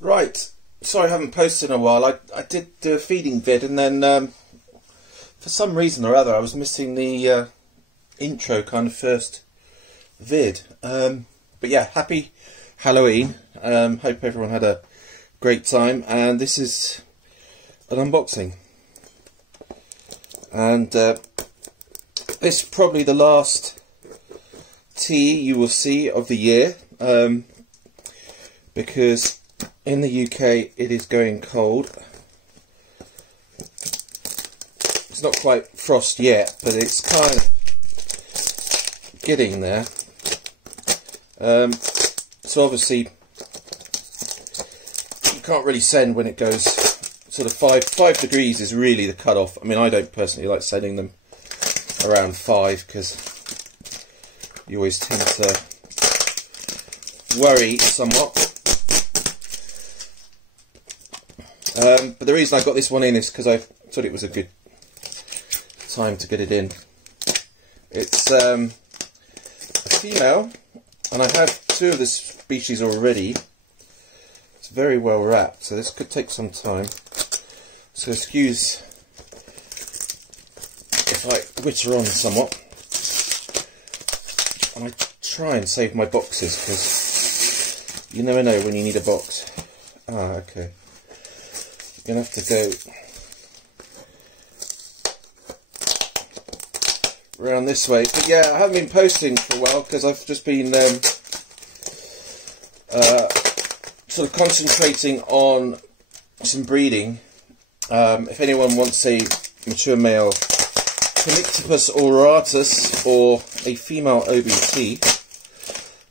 Right, sorry I haven't posted in a while. I did do a feeding vid, and then for some reason or other I was missing the intro kind of first vid. But yeah, happy Halloween. Hope everyone had a great time, and this is an unboxing. And this is probably the last tea you will see of the year, because in the UK it is going cold. It's not quite frost yet, but it's kind of getting there. So obviously you can't really send when it goes sort of 5 degrees is really the cut-off. I mean, I don't personally like sending them around 5 because you always tend to worry somewhat. But the reason I got this one in is because I thought it was a good time to get it in. It's a female, and I have 2 of this species already. It's very well wrapped, so this could take some time. So excuse if I witter on somewhat. And I try and save my boxes, because you never know when you need a box. Ah, okay. You're going to have to go around this way. But yeah, I haven't been posting for a while because I've just been sort of concentrating on some breeding. If anyone wants a mature male Phoenictopus auratus or a female OBT,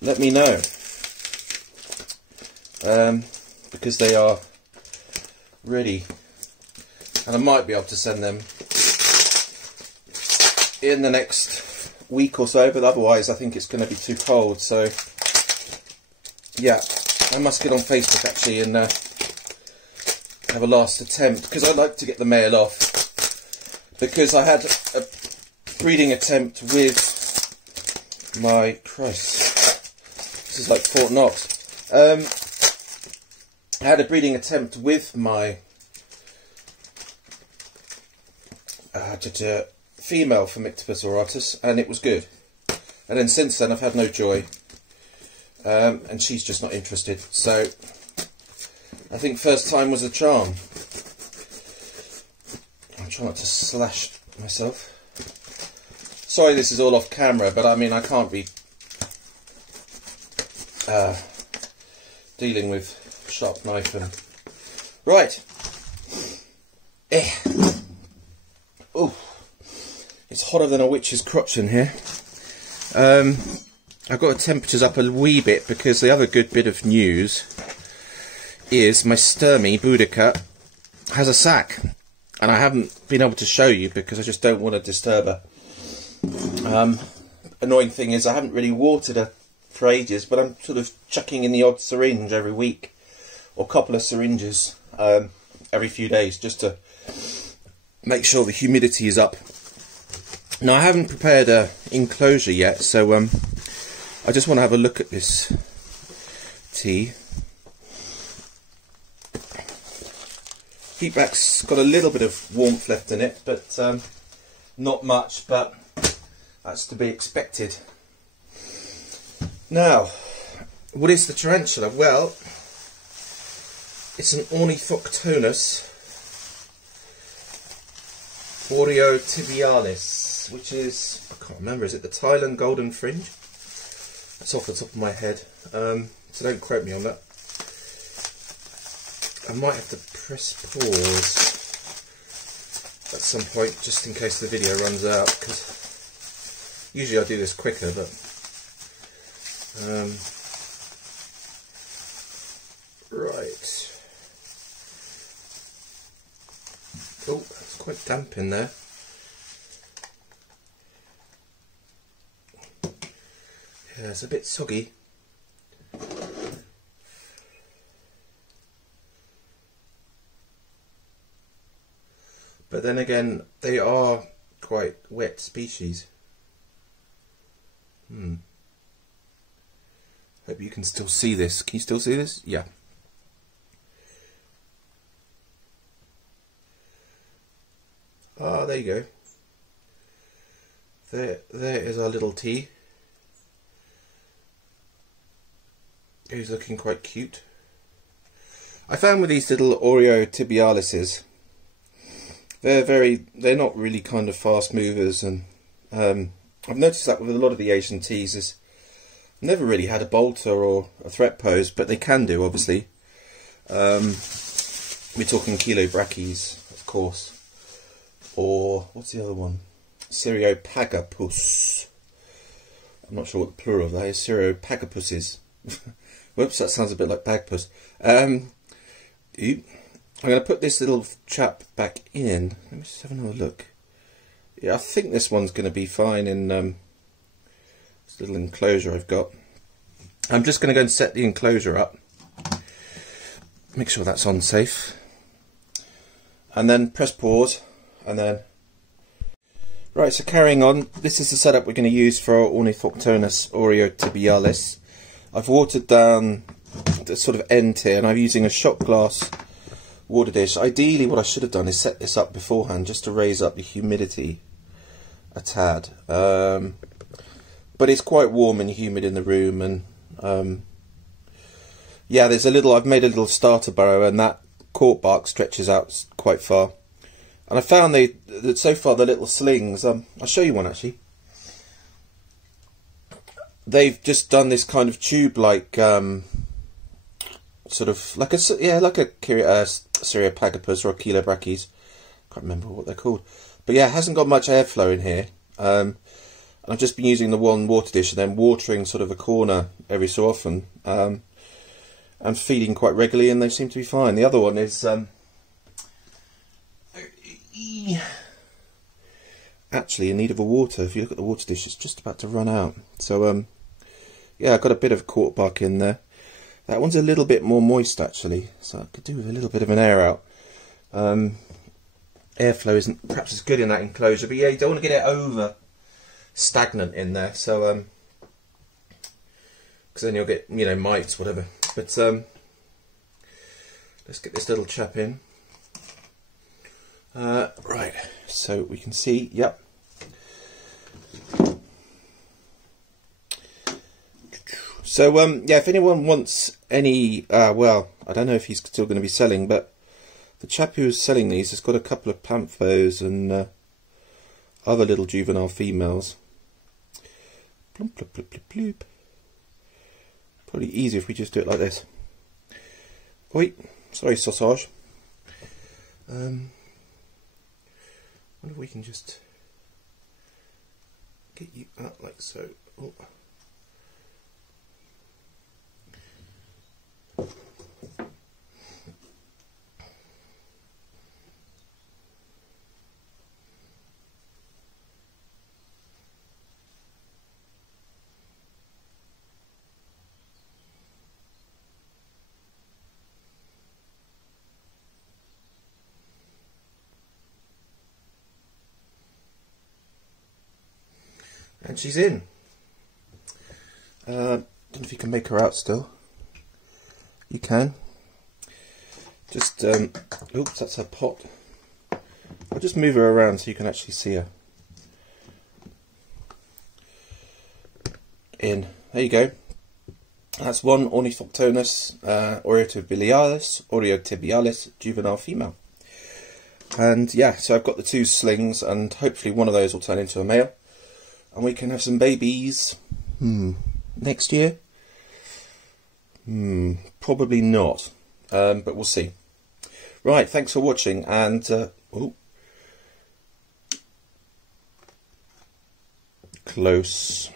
let me know, because they are ready, and I might be able to send them in the next week or so, but otherwise I think it's going to be too cold. So yeah, I must get on Facebook actually and have a last attempt, because I'd like to get the male off, because I had a breeding attempt with my, Christ, this is like Fort Knox. I had a breeding attempt with my female Phoenictopus auratus, and it was good. And then since then I've had no joy, and she's just not interested. So I think first time was a charm. I'll try not to slash myself. Sorry this is all off camera, but I mean I can't be dealing with sharp knife and... Right. Oh, it's hotter than a witch's crotch in here. I've got the temperatures up a wee bit because the other good bit of news is my Sturmy Boudica has a sack, and I haven't been able to show you because I just don't want to disturb her. Annoying thing is I haven't really watered her for ages, but I'm sort of chucking in the odd syringe every week, or a couple of syringes every few days, just to make sure the humidity is up. Now I haven't prepared a enclosure yet, so I just want to have a look at this tea. Heatback's got a little bit of warmth left in it, but not much, but that's to be expected. Now, what is the tarantula? Well, it's an Ornithoctonus boreotibialis, which is, I can't remember, is it the Thailand golden fringe? That's off the top of my head, so don't quote me on that. I might have to press pause at some point just in case the video runs out, because usually I do this quicker, but right. Oh, it's quite damp in there. Yeah, it's a bit soggy. But then again, they are quite wet species. Hope you can still see this. Can you still see this? Yeah. Ah, there you go. There is our little tea. He's looking quite cute. I found with these little Oreo tibialises, they're not really kind of fast movers, and I've noticed that with a lot of the Asian teas is I've never really had a bolter or a threat pose, but they can do, obviously. We're talking kilo brachys, of course, or what's the other one? Cereopagapus. I'm not sure what the plural of that is. Cereopagapuses. Whoops, that sounds a bit like bagpuss. I'm going to put this little chap back in. Let me just have another look. Yeah, I think this one's going to be fine in this little enclosure I've got. I'm just going to go and set the enclosure up. Make sure that's on safe. And then press pause. And then... Right, so carrying on. This is the setup we're going to use for our Ornithoctonus Oreo tibialis. I've watered down the sort of end here, and I'm using a shot glass water dish. Ideally, what I should have done is set this up beforehand just to raise up the humidity a tad. But it's quite warm and humid in the room, and yeah, there's a little. I've made a little starter burrow, and that cork bark stretches out quite far. And I found that so far the little slings. I'll show you one actually. They've just done this kind of tube-like, sort of like a Cereopagapus or a Chilobrachys. Can't remember what they're called, but yeah, it hasn't got much airflow in here. I've just been using the one water dish and then watering sort of a corner every so often, and feeding quite regularly, and they seem to be fine. The other one is actually in need of a water. If you look at the water dish, it's just about to run out. So yeah, I've got a bit of cork bark in there. That one's a little bit more moist actually, so I could do with a little bit of an air out. Airflow isn't perhaps as good in that enclosure, but yeah, you don't want to get it over stagnant in there, so because then you'll get, you know, mites, whatever. But let's get this little chap in. Right, so we can see, yep. So yeah, if anyone wants any, well, I don't know if he's still going to be selling, but the chap who was selling these has got a couple of Pamphos and other little juvenile females. Plump, plump, plump, plump, plump. Probably easier if we just do it like this. Oi, sorry, sausage. Wonder if we can just get you out like so. Oh. And she's in. Don't know if you can make her out still. You can. Just, oops, that's her pot. I'll just move her around so you can actually see her. In. There you go. That's one Ornithoctonus Oreo-tibialis juvenile female. And yeah, so I've got the two slings, and hopefully one of those will turn into a male. And we can have some babies next year. Probably not, but we'll see. Right, thanks for watching, and close.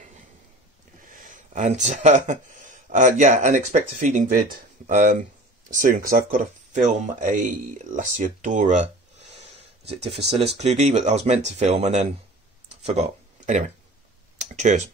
And yeah, and expect a feeding vid soon, because I've got to film a Lasiodora. Is it Difficilis klugi? But I was meant to film and then forgot. Anyway. Cheers.